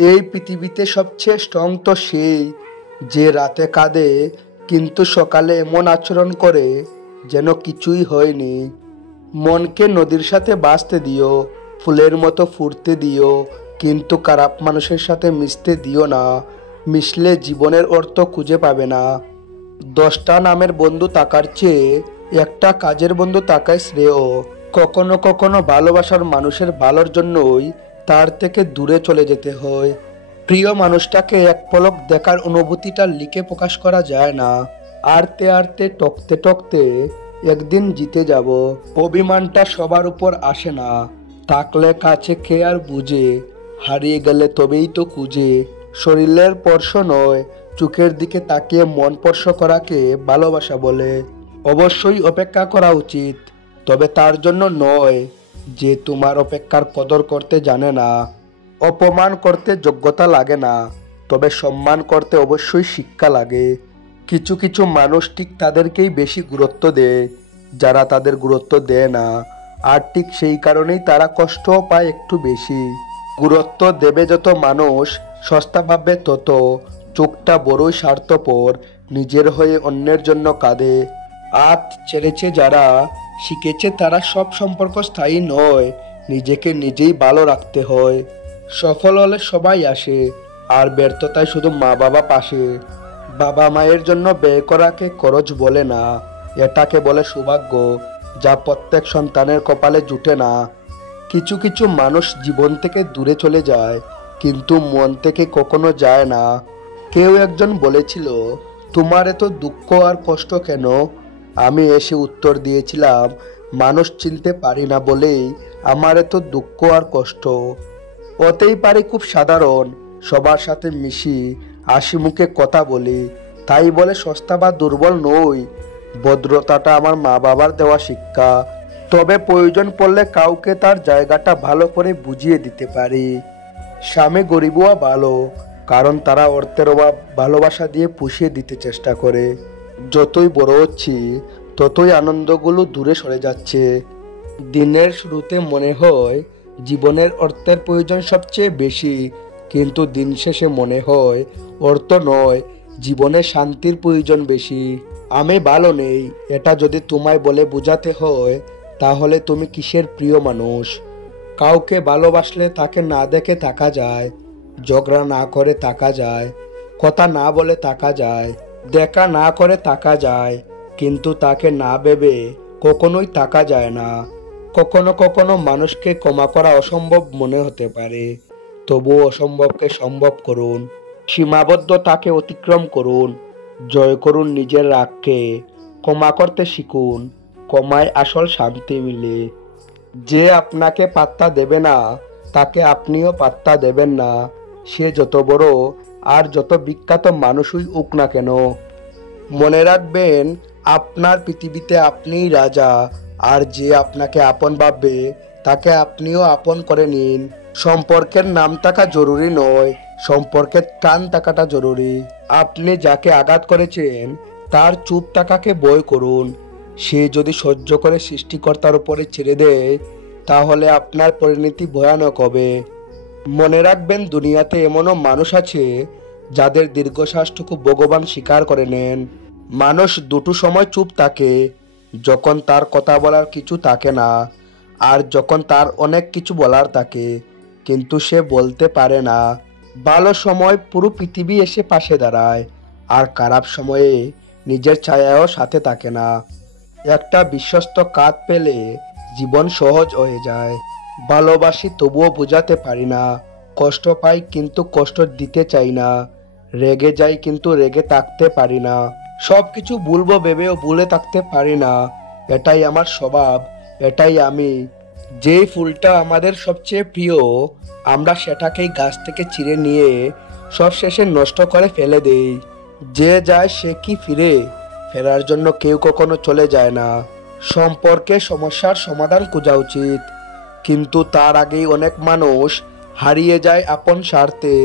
এই পৃথিবীতে সবচেয়ে স্ট্রং তো সেই যে রাতে কাঁদে কিন্তু সকালে এমন আচরণ করে যেন কিছুই হয়নি। মনকে নদীর সাথে ভাসতে দিও, ফুলের মতো ফুটতে দিও, কিন্তু খারাপ মানুষের সাথে মিশতে দিও না। মিশলে জীবনের অর্থ খুঁজে পাবে না। 10টা নামের বন্ধু থাকার চেয়ে একটা কাজের বন্ধু থাকাই শ্রেয়। কখনো কখনো ভালোবাসার মানুষের ভালোর জন্যই তার থেকে দূরে চলে যেতে হয়। প্রিয় মানুষটাকে এক পলক দেখার অনুভূতিটা লিখে প্রকাশ করা যায় না। আরতে আরতে টকতে টকতে একদিন জিতে যাব। অভিমানটা সবার উপর আসে না, থাকলে কাছে খেয়ে আর বুঝে, হারিয়ে গেলে তবেই তো খুঁজে। শরীরের স্পর্শ নয়, চোখের দিকে তাকিয়ে মন স্পর্শ করাকে ভালোবাসা বলে। অবশ্যই অপেক্ষা করা উচিত, তবে তার জন্য নয় যে তোমার অপেক্ষার কদর করতে জানে না। অপমান করতে যোগ্যতা লাগে না, তবে সম্মান করতে অবশ্যই শিক্ষা লাগে। কিছু কিছু মানুষ ঠিক তাদেরকেই বেশি গুরুত্ব দেয় যারা তাদের গুরুত্ব দেয় না, আর ঠিক সেই কারণেই তারা কষ্টও পায় একটু বেশি। গুরুত্ব দেবে যত মানুষ সস্তা ভাববে তত। চোখটা বড়ই স্বার্থপর, নিজের হয়ে অন্যের জন্য কাঁদে। হাত ছেড়েছে যারা, শিখেছে তারা সব সম্পর্ক স্থায়ী নয়, নিজেকে নিজেই ভালো রাখতে হয়। সফল হলে সবাই আসে, আর ব্যর্থতায় শুধু মা বাবা পাশে। বাবা মায়ের জন্য ব্যয় করাকে খরচ বলে না, এটাকে বলে সৌভাগ্য, যা প্রত্যেক সন্তানের কপালে জুটে না। কিছু কিছু মানুষ জীবন থেকে দূরে চলে যায়, কিন্তু মন থেকে কখনো যায় না। কেউ একজন বলেছিল, তোমার এত দুঃখ আর কষ্ট কেন? আমি এসে উত্তর দিয়েছিলাম, মানুষ চিনতে পারি না বলেই আমার এত দুঃখ আর কষ্ট। হতেই পারি খুব সাধারণ, সবার সাথে মিশি, হাসি মুখে কথা বলি, তাই বলে সস্তা বা দুর্বল নই। ভদ্রতাটা আমার মা বাবার দেওয়া শিক্ষা, তবে প্রয়োজন পড়লে কাউকে তার জায়গাটা ভালো করে বুঝিয়ে দিতে পারি। স্বামী গরিবও ভালো, কারণ তারা অর্থের অভাব ভালোবাসা দিয়ে পুষিয়ে দিতে চেষ্টা করে। যতই বড় হচ্ছি ততই আনন্দগুলো দূরে সরে যাচ্ছে। দিনের শুরুতে মনে হয় জীবনের অর্থের প্রয়োজন সবচেয়ে বেশি, কিন্তু দিন শেষে মনে হয় অর্থ নয়, জীবনের শান্তির প্রয়োজন বেশি। আমি ভালো নেই এটা যদি তোমায় বলে বোঝাতে হয়, তাহলে তুমি কিসের প্রিয় মানুষ? কাউকে ভালোবাসলে তাকে না দেখে থাকা যায়, ঝগড়া না করে থাকা যায়, কথা না বলে থাকা যায়, দেখা না করে থাকা যায়, কিন্তু তাকে না ভেবে কখনোই থাকা যায় না। কখনো কখনো মানুষকে ক্ষমা করা অসম্ভব মনে হতে পারে, তবুও অসম্ভবকে সম্ভব করুন। সীমাবদ্ধতাকে অতিক্রম করুন, জয় করুন নিজের রাগকে। ক্ষমা করতে শিখুন, ক্ষমায় আসল শান্তি মিলে। যে আপনাকে পাত্তা দেবে না, তাকে আপনিও পাত্তা দেবেন না, সে যত বড় আর যত বিখ্যাত মানুষই হোক না কেন। মনে রাখবেন, আপনার পৃথিবীতে আপনিই রাজা, আর যে আপনাকে আপন ভাববে তাকে আপনিও আপন করে নিন। সম্পর্কের নাম থাকা জরুরি নয়, সম্পর্কের টান থাকাটা জরুরি। আপনি যাকে আঘাত করেছেন তার চুপ থাকাকে ভয় করুন। সে যদি সহ্য করে সৃষ্টিকর্তার উপরে ছেড়ে দেয়, তাহলে আপনার পরিণতি ভয়ানক হবে। মনে রাখবেন, দুনিয়াতে এমনও মানুষ আছে যাদের দীর্ঘশ্বাসটুকু ভগবান স্বীকার করে নেন। মানুষ দুটো সময় চুপ থাকে, যখন তার কথা বলার কিছু থাকে না, আর যখন তার অনেক কিছু বলার থাকে কিন্তু সে বলতে পারে না। ভালো সময় পুরো পৃথিবী এসে পাশে দাঁড়ায়, আর খারাপ সময়ে নিজের ছায়াও সাথে থাকে না। একটা বিশ্বস্ত কাঁধ পেলে জীবন সহজ হয়ে যায়। ভালোবাসি তবুও বোঝাতে পারি না, কষ্ট পাই কিন্তু কষ্ট দিতে চাই না, রেগে যাই কিন্তু রেগে থাকতে পারি না, সবকিছু ভুলবো ভেবেও ভুলে থাকতে পারি না। এটাই আমার স্বভাব, এটাই আমি। যেই ফুলটা আমাদের সবচেয়ে প্রিয়, আমরা সেটাকেই গাছ থেকে ছিঁড়ে নিয়ে সব শেষে নষ্ট করে ফেলে দেই। যে যায় সে কি ফিরে? ফেরার জন্য কেউ কখনো চলে যায় না। সম্পর্কে সমস্যার সমাধান খোঁজা উচিত, কিন্তু তার আগেই অনেক মানুষ হারিয়ে যায় আপন স্বার্থে।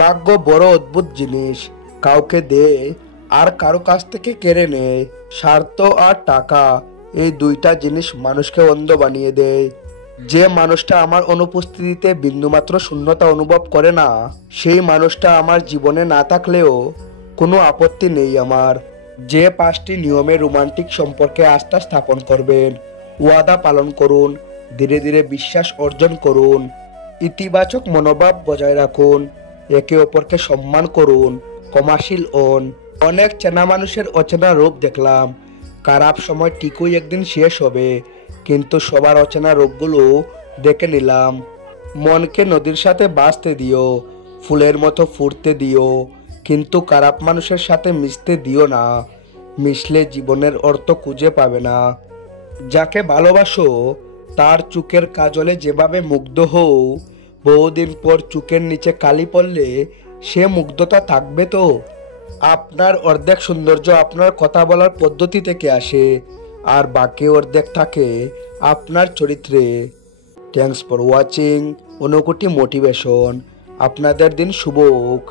ভাগ্য বড় অদ্ভুত জিনিস, কাউকে দেয় আর কারো কাছ থেকে কেড়ে নেয়। স্বার্থ আর টাকা, এই দুইটা জিনিস মানুষকে অন্ধ বানিয়ে দেয়। যে মানুষটা আমার অনুপস্থিতিতে বিন্দুমাত্র শূন্যতা অনুভব করে না, সেই মানুষটা আমার জীবনে না থাকলেও কোনো আপত্তি নেই আমার। যে 5টি নিয়মে রোমান্টিক সম্পর্কে আস্থা স্থাপন করবেন: ওয়াদা পালন করুন, ধীরে ধীরে বিশ্বাস অর্জন করুন, ইতিবাচক মনোভাব বজায় রাখুন, একে অপরকে সম্মান করুন, ক্ষমাশীল হন। অনেক চেনা মানুষের অচেনা রূপ দেখলাম। খারাপ সময় ঠিকই একদিন শেষ হবে, কিন্তু সবার অচেনা রূপগুলো দেখে নিলাম। মনকে নদীর সাথে ভাসতে দিও, ফুলের মতো ফুটতে দিও, কিন্তু খারাপ মানুষের সাথে মিশতে দিও না। মিশলে জীবনের অর্থ খুঁজে পাবে না। যাকে ভালোবাসো তার চোখের কাজলে যেভাবে মুগ্ধ হও, বহুদিন পর চোখের নিচে কালি পড়লে সে মুগ্ধতা থাকবে তো? আপনার অর্ধেক সৌন্দর্য আপনার কথা বলার পদ্ধতি থেকে আসে, আর বাকি অর্ধেক থাকে আপনার চরিত্রে। Thanks for watching. 59 মোটিভেশন। আপনাদের দিন শুভ হোক।